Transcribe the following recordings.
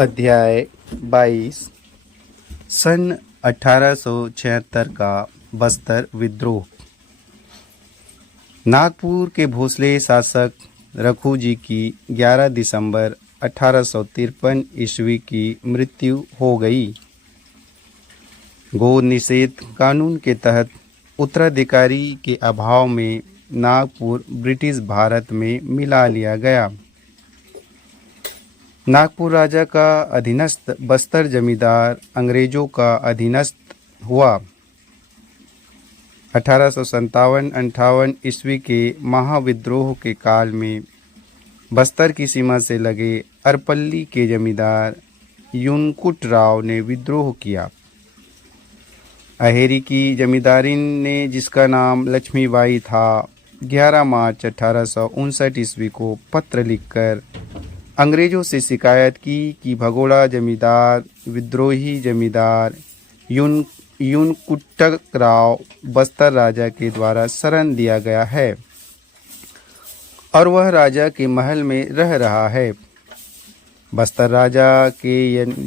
अध्याय 22। सन 1876 का बस्तर विद्रोह। नागपुर के भोसले शासक रघु जी की 11 दिसंबर 1853 ईस्वी की मृत्यु हो गई। गोद निषेध कानून के तहत उत्तराधिकारी के अभाव में नागपुर ब्रिटिश भारत में मिला लिया गया। नागपुर राजा का अधीनस्थ बस्तर जमींदार अंग्रेजों का अधीनस्थ हुआ। 1857-58 ईस्वी के महाविद्रोह के काल में बस्तर की सीमा से लगे अरपल्ली के जमींदार युनकुट राव ने विद्रोह किया। अहेरी की जमींदारी ने, जिसका नाम लक्ष्मीबाई था, 11 मार्च 1859 ईस्वी को पत्र लिखकर अंग्रेजों से शिकायत की कि भगोड़ा जमींदार विद्रोही जमींदार युनकुट राव बस्तर राजा के द्वारा शरण दिया गया है और वह राजा के महल में रह रहा है। बस्तर राजा के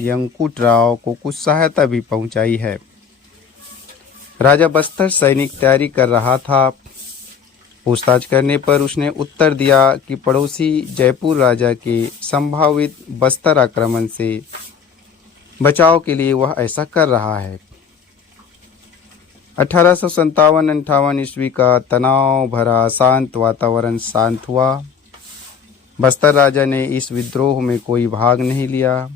युनकुट राव को कुछ सहायता भी पहुंचाई है। राजा बस्तर सैनिक तैयारी कर रहा था। पूछताछ करने पर उसने उत्तर दिया कि पड़ोसी जयपुर राजा के संभावित बस्तर आक्रमण से बचाव के लिए वह ऐसा कर रहा है। 1857-58 ईस्वी का तनाव भरा शांत वातावरण शांत हुआ। बस्तर राजा ने इस विद्रोह में कोई भाग नहीं लिया।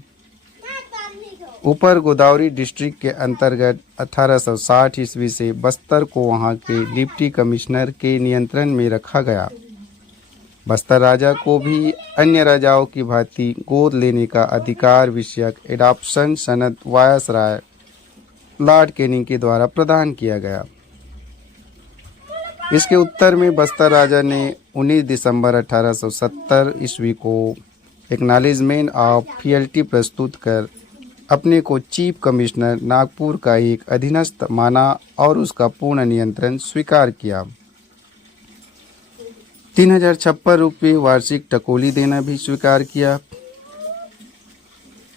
ऊपर गोदावरी डिस्ट्रिक्ट के अंतर्गत 1860 ईस्वी से बस्तर को वहां के डिप्टी कमिश्नर के नियंत्रण में रखा गया। बस्तर राजा को भी अन्य राजाओं की भांति गोद लेने का अधिकार विषयक एडॉप्शन सनद वायसराय लॉर्ड कैनिंग के द्वारा प्रदान किया गया। इसके उत्तर में बस्तर राजा ने 19 दिसंबर 1870 ईस्वी को एक्नॉलेजमेंट ऑफ फील्टी प्रस्तुत कर अपने को चीफ कमिश्नर नागपुर का एक अधीनस्थ माना और उसका पूर्ण नियंत्रण स्वीकार किया। 3056 रुपये वार्षिक टकोली देना भी स्वीकार किया।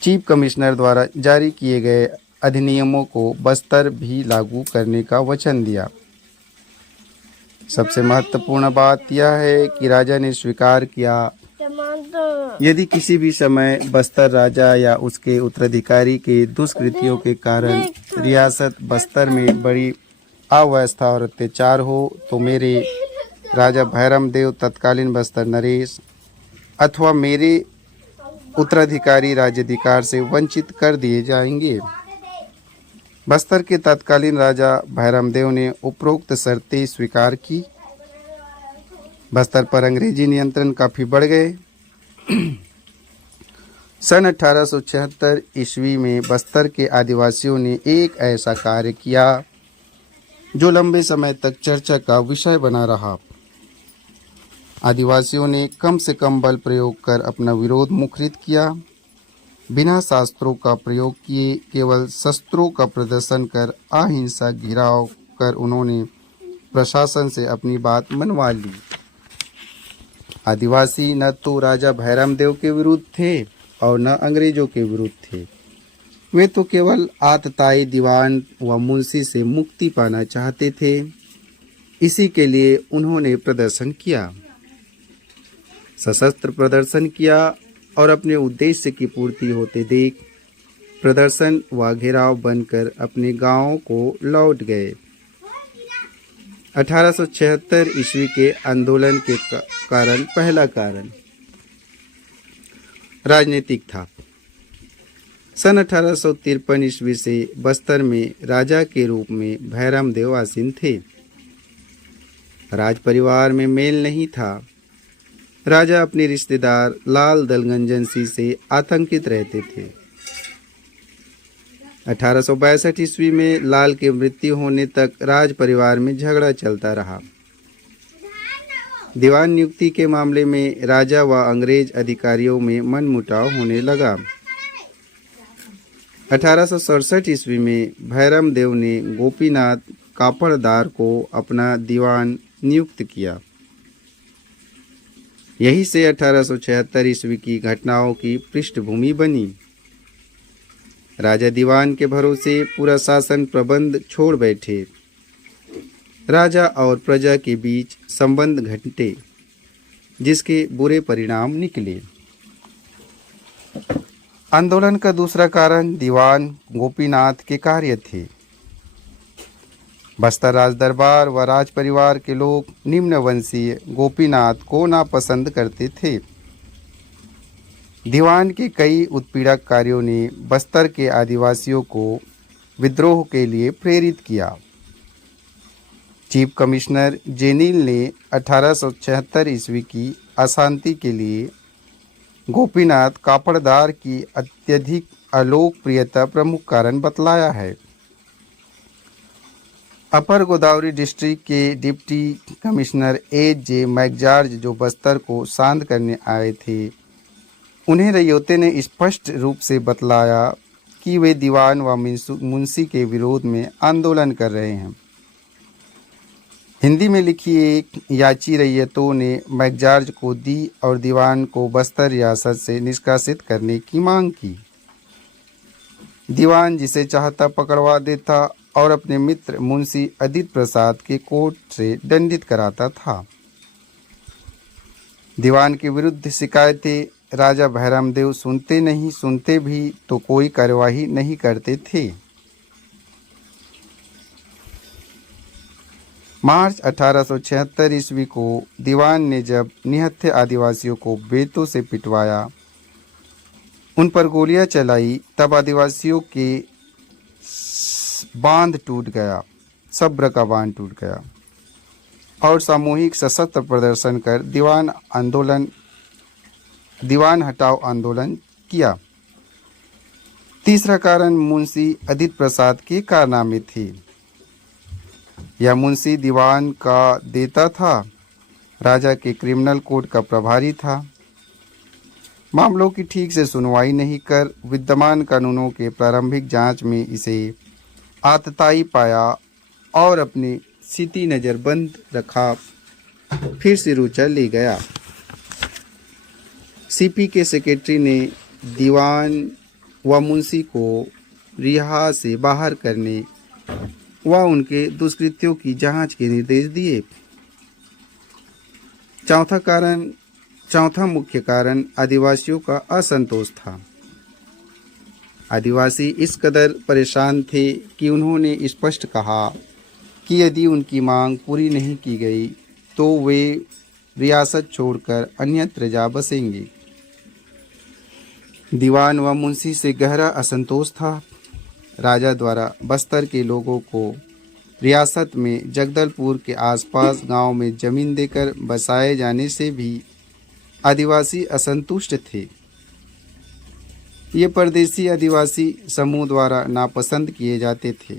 चीफ कमिश्नर द्वारा जारी किए गए अधिनियमों को बस्तर भी लागू करने का वचन दिया। सबसे महत्वपूर्ण बात यह है कि राजा ने स्वीकार किया यदि किसी भी समय बस्तर राजा या उसके उत्तराधिकारी के दुष्कृतियों के कारण रियासत बस्तर में बड़ी अव्यवस्था और अत्याचार हो तो मेरे राजा भैरम देव तत्कालीन बस्तर नरेश अथवा मेरे उत्तराधिकारी राज्याधिकार से वंचित कर दिए जाएंगे। बस्तर के तत्कालीन राजा भैरम देव ने उपरोक्त शर्तें स्वीकार की। बस्तर पर अंग्रेजी नियंत्रण काफी बढ़ गए। सन 1876 ईस्वी में बस्तर के आदिवासियों ने एक ऐसा कार्य किया जो लंबे समय तक चर्चा का विषय बना रहा। आदिवासियों ने कम से कम बल प्रयोग कर अपना विरोध मुखरित किया। बिना शास्त्रों का प्रयोग किए केवल शस्त्रों का प्रदर्शन कर अहिंसा घिराव कर उन्होंने प्रशासन से अपनी बात मनवा ली। आदिवासी न तो राजा भैरम देव के विरुद्ध थे और न अंग्रेजों के विरुद्ध थे। वे तो केवल आतताई दीवान व मुंशी से मुक्ति पाना चाहते थे। इसी के लिए उन्होंने प्रदर्शन किया, सशस्त्र प्रदर्शन किया और अपने उद्देश्य की पूर्ति होते देख प्रदर्शन व घेराव बनकर अपने गांवों को लौट गए। 1876 ईस्वी के आंदोलन के कारण पहला कारण राजनीतिक था। सन 1853 ईस्वी से बस्तर में राजा के रूप में भैरम देव आसीन थे। राज परिवार में मेल नहीं था। राजा अपने रिश्तेदार लाल दलगंजन सिंह से आतंकित रहते थे। 1862 ईस्वी में लाल के मृत्यु होने तक राज परिवार में झगड़ा चलता रहा। दीवान नियुक्ति के मामले में राजा व अंग्रेज अधिकारियों में मनमुटाव होने लगा। 1867 ईस्वी में भैरम देव ने गोपीनाथ कापड़दार को अपना दीवान नियुक्त किया। यही से 1876 ईस्वी की घटनाओं की पृष्ठभूमि बनी। राजा दीवान के भरोसे पूरा शासन प्रबंध छोड़ बैठे। राजा और प्रजा के बीच संबंध घटे, जिसके बुरे परिणाम निकले। आंदोलन का दूसरा कारण दीवान गोपीनाथ के कार्य थे। बस्तर राज दरबार व राज परिवार के लोग निम्न वंशीय गोपीनाथ को नापसंद करते थे। दीवान के कई उत्पीड़क कार्यों ने बस्तर के आदिवासियों को विद्रोह के लिए प्रेरित किया। चीफ कमिश्नर जेनिल ने 1876 ईस्वी की अशांति के लिए गोपीनाथ कापड़दार की अत्यधिक अलोकप्रियता प्रमुख कारण बतलाया है। अपर गोदावरी डिस्ट्रिक्ट के डिप्टी कमिश्नर A.J. मैकजार्ज जो बस्तर को शांत करने आए थे, उन्हें रयोते ने स्पष्ट रूप से बतलाया कि वे दीवान व मुंशी के विरोध में आंदोलन कर रहे हैं। हिंदी में लिखी एक याची रैयतों ने मैकजार्ज को दी और दीवान को बस्तर रियासत से निष्कासित करने की मांग की। दीवान जिसे चाहता पकड़वा देता और अपने मित्र मुंशी अदित प्रसाद के कोर्ट से दंडित कराता था। दीवान के विरुद्ध शिकायतें राजा भैरमदेव सुनते भी तो कोई कार्यवाही नहीं करते थे। मार्च 1876 ईस्वी को दीवान ने जब निहत्थे आदिवासियों को बेतों से पिटवाया, उन पर गोलियां चलाई, तब आदिवासियों के बांध टूट गया, सब्र का बांध टूट गया और सामूहिक सशस्त्र प्रदर्शन कर दीवान हटाओ आंदोलन किया। तीसरा कारण मुंशी अदित प्रसाद के कारनामे थे। यह मुंशी दीवान का देता था, राजा के क्रिमिनल कोर्ट का प्रभारी था। मामलों की ठीक से सुनवाई नहीं कर विद्यमान कानूनों के प्रारंभिक जांच में इसे आतताई पाया और अपनी स्थिति नज़रबंद रखा, फिर सिरुचा ले गया। सीपी के सेक्रेटरी ने दीवान व मुंशी को रिहा से बाहर करने व उनके दुष्कृत्यों की जांच के निर्देश दिए। चौथा मुख्य कारण आदिवासियों का असंतोष था। आदिवासी इस कदर परेशान थे कि उन्होंने स्पष्ट कहा कि यदि उनकी मांग पूरी नहीं की गई तो वे रियासत छोड़कर अन्यत्र जा बसेंगे। दीवान व मुंशी से गहरा असंतोष था। राजा द्वारा बस्तर के लोगों को रियासत में जगदलपुर के आसपास गांव में जमीन देकर बसाए जाने से भी आदिवासी असंतुष्ट थे। ये परदेशी आदिवासी समूह द्वारा नापसंद किए जाते थे।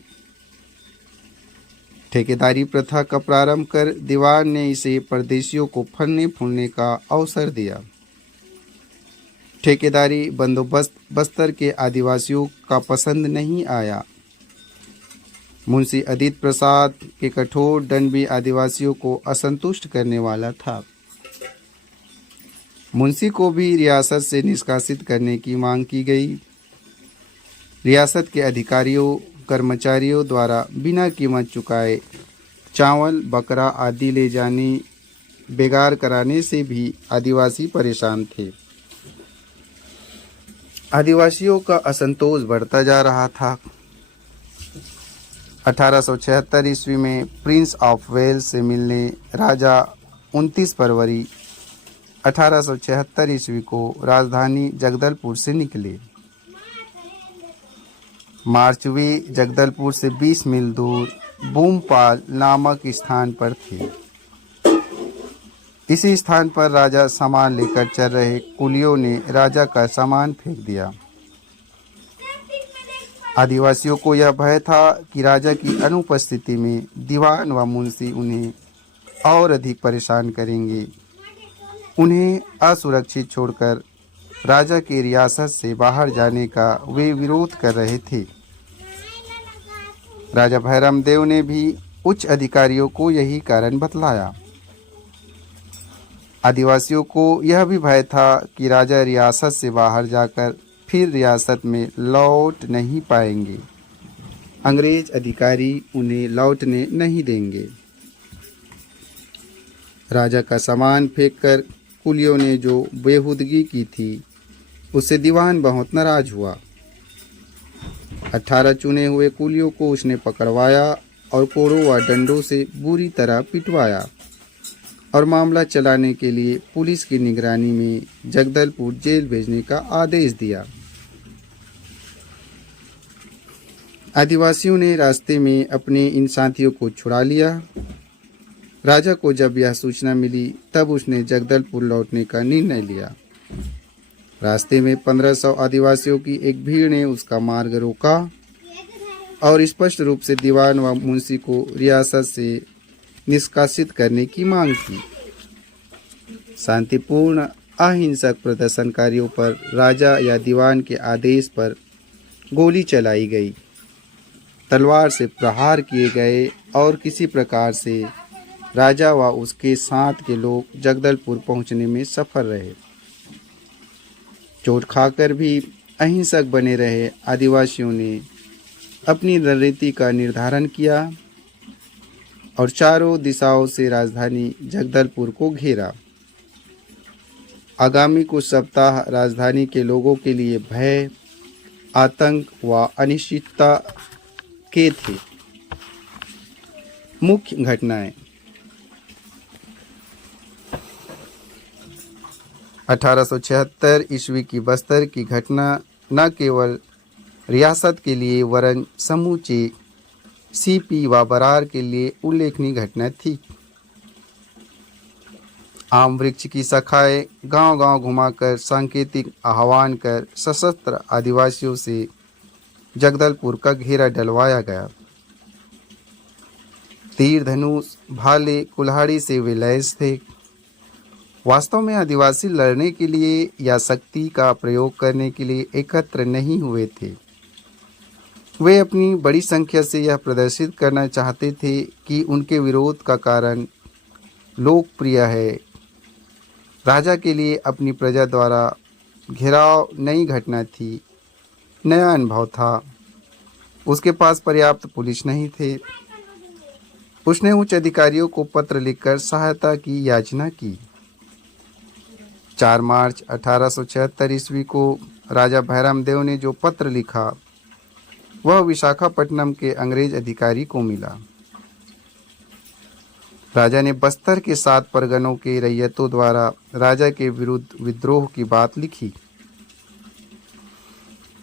ठेकेदारी प्रथा का प्रारंभ कर दीवान ने इसे परदेशियों को फलने फूलने का अवसर दिया। ठेकेदारी बंदोबस्त बस्तर के आदिवासियों का पसंद नहीं आया। मुंशी अदित प्रसाद के कठोर दंड भी आदिवासियों को असंतुष्ट करने वाला था। मुंशी को भी रियासत से निष्कासित करने की मांग की गई। रियासत के अधिकारियों कर्मचारियों द्वारा बिना कीमत चुकाए चावल बकरा आदि ले जाने बेगार कराने से भी आदिवासी परेशान थे। आदिवासियों का असंतोष बढ़ता जा रहा था। 1876 ईस्वी में प्रिंस ऑफ वेल्स से मिलने राजा 29 फरवरी 1876 ईस्वी को राजधानी जगदलपुर से निकले। मार्च वे जगदलपुर से 20 मील दूर बूमपाल नामक स्थान पर थे। इसी स्थान पर राजा सामान लेकर चल रहे कुलियों ने राजा का सामान फेंक दिया। आदिवासियों को यह भय था कि राजा की अनुपस्थिति में दीवान व मुंशी उन्हें और अधिक परेशान करेंगे। उन्हें असुरक्षित छोड़कर राजा की रियासत से बाहर जाने का वे विरोध कर रहे थे। राजा भैरमदेव ने भी उच्च अधिकारियों को यही कारण बतलाया। आदिवासियों को यह भी भय था कि राजा रियासत से बाहर जाकर फिर रियासत में लौट नहीं पाएंगे। अंग्रेज अधिकारी उन्हें लौटने नहीं देंगे। राजा का सामान फेंककर कुलियों ने जो बेहुदगी की थी उससे दीवान बहुत नाराज हुआ। 18 चुने हुए कुलियों को उसने पकड़वाया और कोड़ों व डंडों से बुरी तरह पिटवाया और मामला चलाने के लिए पुलिस की निगरानी में जगदलपुर जेल भेजने का आदेश दिया। आदिवासियों ने रास्ते में अपने इन साथियों को छुड़ा लिया। राजा को जब यह सूचना मिली तब उसने जगदलपुर लौटने का निर्णय लिया। रास्ते में 1500 आदिवासियों की एक भीड़ ने उसका मार्ग रोका और स्पष्ट रूप से दीवान व मुंशी को रियासत से निष्कासित करने की मांग की। शांतिपूर्ण अहिंसक प्रदर्शनकारियों पर राजा या दीवान के आदेश पर गोली चलाई गई, तलवार से प्रहार किए गए और किसी प्रकार से राजा व उसके साथ के लोग जगदलपुर पहुंचने में सफल रहे। चोट खाकर भी अहिंसक बने रहे आदिवासियों ने अपनी रणनीति का निर्धारण किया और चारों दिशाओं से राजधानी जगदलपुर को घेरा। आगामी कुछ सप्ताह राजधानी के लोगों के लिए भय, आतंक व अनिश्चितता के थे। मुख्य घटनाएं 1876 ईस्वी की बस्तर की घटना न केवल रियासत के लिए वरन समूचे सीपी व बरार के लिए उल्लेखनीय घटना थी। आम वृक्ष की शाखाएं गांव-गांव घुमाकर सांकेतिक आह्वान कर सशस्त्र आदिवासियों से जगदलपुर का घेरा डलवाया गया। तीर धनुष भाले कुल्हाड़ी से वे लैस थे। वास्तव में आदिवासी लड़ने के लिए या शक्ति का प्रयोग करने के लिए एकत्र नहीं हुए थे। वे अपनी बड़ी संख्या से यह प्रदर्शित करना चाहते थे कि उनके विरोध का कारण लोकप्रिय है। राजा के लिए अपनी प्रजा द्वारा घेराव नई घटना थी, नया अनुभव था। उसके पास पर्याप्त पुलिस नहीं थे। उसने उच्च अधिकारियों को पत्र लिखकर सहायता की याचना की। 4 मार्च 1876 ईस्वी को राजा भैरम देव ने जो पत्र लिखा वह विशाखापट्टनम के अंग्रेज अधिकारी को मिला। राजा ने बस्तर के 7 परगनों के रैयतों द्वारा राजा के विरुद्ध विद्रोह की बात लिखी।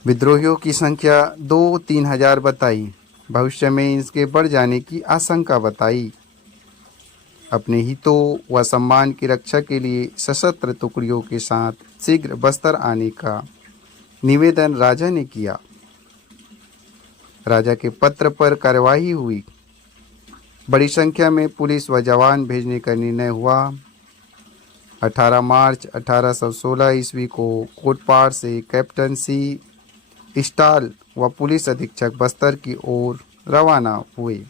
विद्रोहियों की संख्या 2-3 हजार बताई। भविष्य में इसके बढ़ जाने की आशंका बताई। अपने हितों व सम्मान की रक्षा के लिए सशस्त्र टुकड़ियों के साथ शीघ्र बस्तर आने का निवेदन राजा ने किया। राजा के पत्र पर कार्यवाही हुई। बड़ी संख्या में पुलिस व जवान भेजने का निर्णय हुआ। 18 मार्च 1816 ईस्वी को कोटपाड़ से कैप्टन सी स्टाल व पुलिस अधीक्षक बस्तर की ओर रवाना हुए।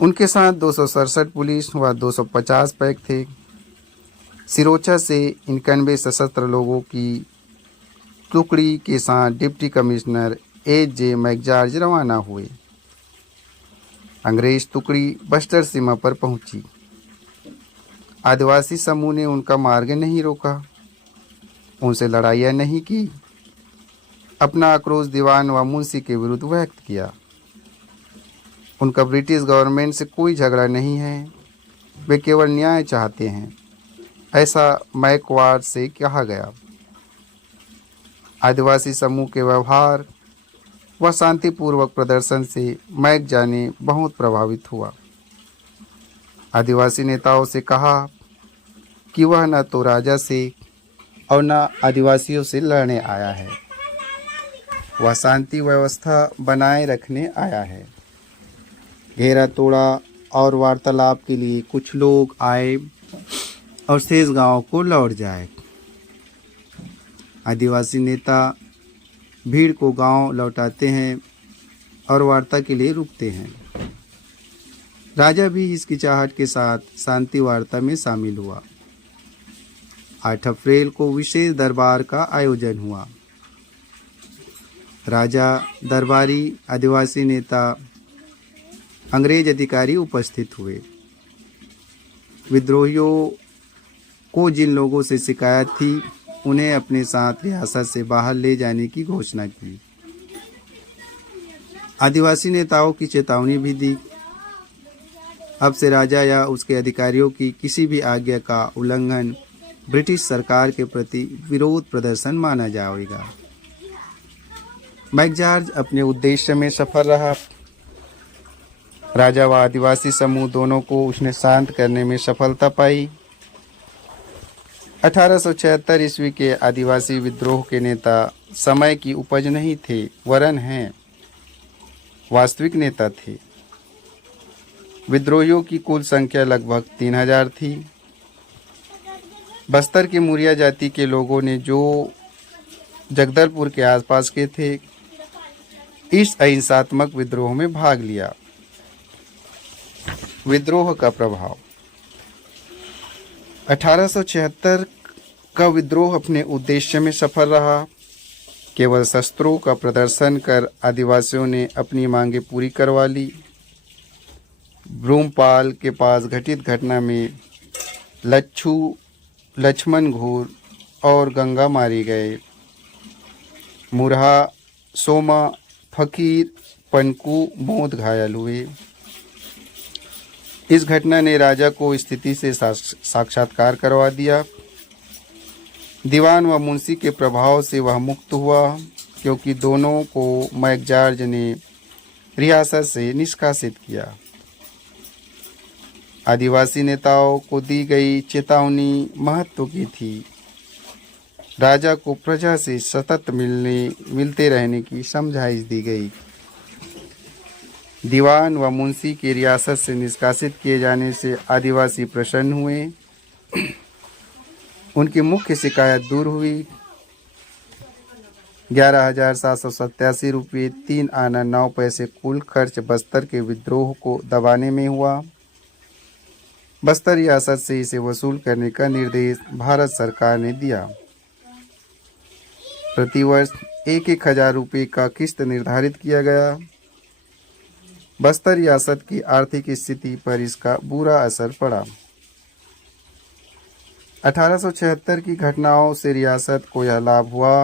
उनके साथ 267 पुलिस व 250 पैक थे। सिरोचा से 91 सशस्त्र लोगों की टुकड़ी के साथ डिप्टी कमिश्नर A.J. मैकजॉर्ज रवाना हुए। अंग्रेज टुकड़ी बस्तर सीमा पर पहुंची। आदिवासी समूह ने उनका मार्ग नहीं रोका, उनसे लड़ाइयाँ नहीं की। अपना आक्रोश दीवान व मुंशी के विरुद्ध व्यक्त किया। उनका ब्रिटिश गवर्नमेंट से कोई झगड़ा नहीं है, वे केवल न्याय चाहते हैं, ऐसा मैकवार्ड से कहा गया। आदिवासी समूह के व्यवहार व शांतिपूर्वक प्रदर्शन से मैक जाने बहुत प्रभावित हुआ। आदिवासी नेताओं से कहा कि वह न तो राजा से और न आदिवासियों से लड़ने आया है, वह शांति व्यवस्था बनाए रखने आया है। घेरा तोड़ा और वार्तालाप के लिए कुछ लोग आए और शेष गांव को लौट जाए। आदिवासी नेता भीड़ को गांव लौटाते हैं और वार्ता के लिए रुकते हैं। राजा भी हिचकिचाहट के साथ शांति वार्ता में शामिल हुआ। 8 अप्रैल को विशेष दरबार का आयोजन हुआ। राजा, दरबारी, आदिवासी नेता, अंग्रेज अधिकारी उपस्थित हुए। विद्रोहियों को जिन लोगों से शिकायत थी उन्हें अपने साथ रियासत से बाहर ले जाने की घोषणा की। आदिवासी नेताओं की चेतावनी भी दी, अब से राजा या उसके अधिकारियों की किसी भी आज्ञा का उल्लंघन ब्रिटिश सरकार के प्रति विरोध प्रदर्शन माना जाएगा। मैकजॉर्ज अपने उद्देश्य में सफल रहा। राजा व आदिवासी समूह दोनों को उसने शांत करने में सफलता पाई। 1876 ईस्वी के आदिवासी विद्रोह के नेता समय की उपज नहीं थे, वरन हैं वास्तविक नेता थे। विद्रोहियों की कुल संख्या लगभग 3000 थी। बस्तर के मुरिया जाति के लोगों ने, जो जगदलपुर के आसपास के थे, इस अहिंसात्मक विद्रोह में भाग लिया। विद्रोह का प्रभाव। 1876 का विद्रोह अपने उद्देश्य में सफल रहा। केवल शस्त्रों का प्रदर्शन कर आदिवासियों ने अपनी मांगें पूरी करवा ली। ब्रूमपाल के पास घटित घटना में लक्ष्मण घोर और गंगा मारे गए। मुरहा, सोमा, फकीर, पनकू, मोद घायल हुए। इस घटना ने राजा को स्थिति से साक्षात्कार करवा दिया। दीवान व मुंशी के प्रभाव से वह मुक्त हुआ, क्योंकि दोनों को मैकजॉर्ज ने रियासत से निष्कासित किया। आदिवासी नेताओं को दी गई चेतावनी महत्व की थी। राजा को प्रजा से सतत मिलते रहने की समझाइश दी गई। दीवान व मुंशी के रियासत से निष्कासित किए जाने से आदिवासी प्रसन्न हुए। उनकी मुख्य शिकायत दूर हुई। 11,787 रुपये 3 आना 9 पैसे कुल खर्च बस्तर के विद्रोह को दबाने में हुआ। बस्तर रियासत से इसे वसूल करने का निर्देश भारत सरकार ने दिया। प्रतिवर्ष 1,000 रुपये का किस्त निर्धारित किया गया। बस्तर रियासत की आर्थिक स्थिति पर इसका बुरा असर पड़ा। 1876 की घटनाओं से रियासत को यह लाभ हुआ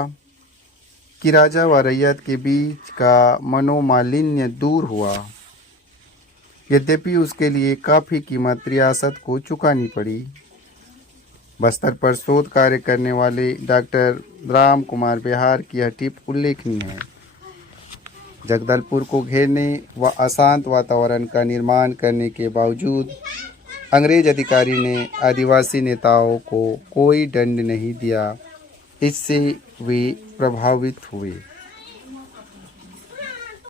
कि राजा व रैयत के बीच का मनोमालिन्य दूर हुआ। यद्यपि उसके लिए काफ़ी कीमत रियासत को चुकानी पड़ी। बस्तर पर शोध कार्य करने वाले डॉक्टर राम कुमार बिहार की यह टिप उल्लेखनीय है। जगदलपुर को घेरने व अशांत वातावरण का निर्माण करने के बावजूद अंग्रेज अधिकारी ने आदिवासी नेताओं को कोई दंड नहीं दिया। इससे वे प्रभावित हुए।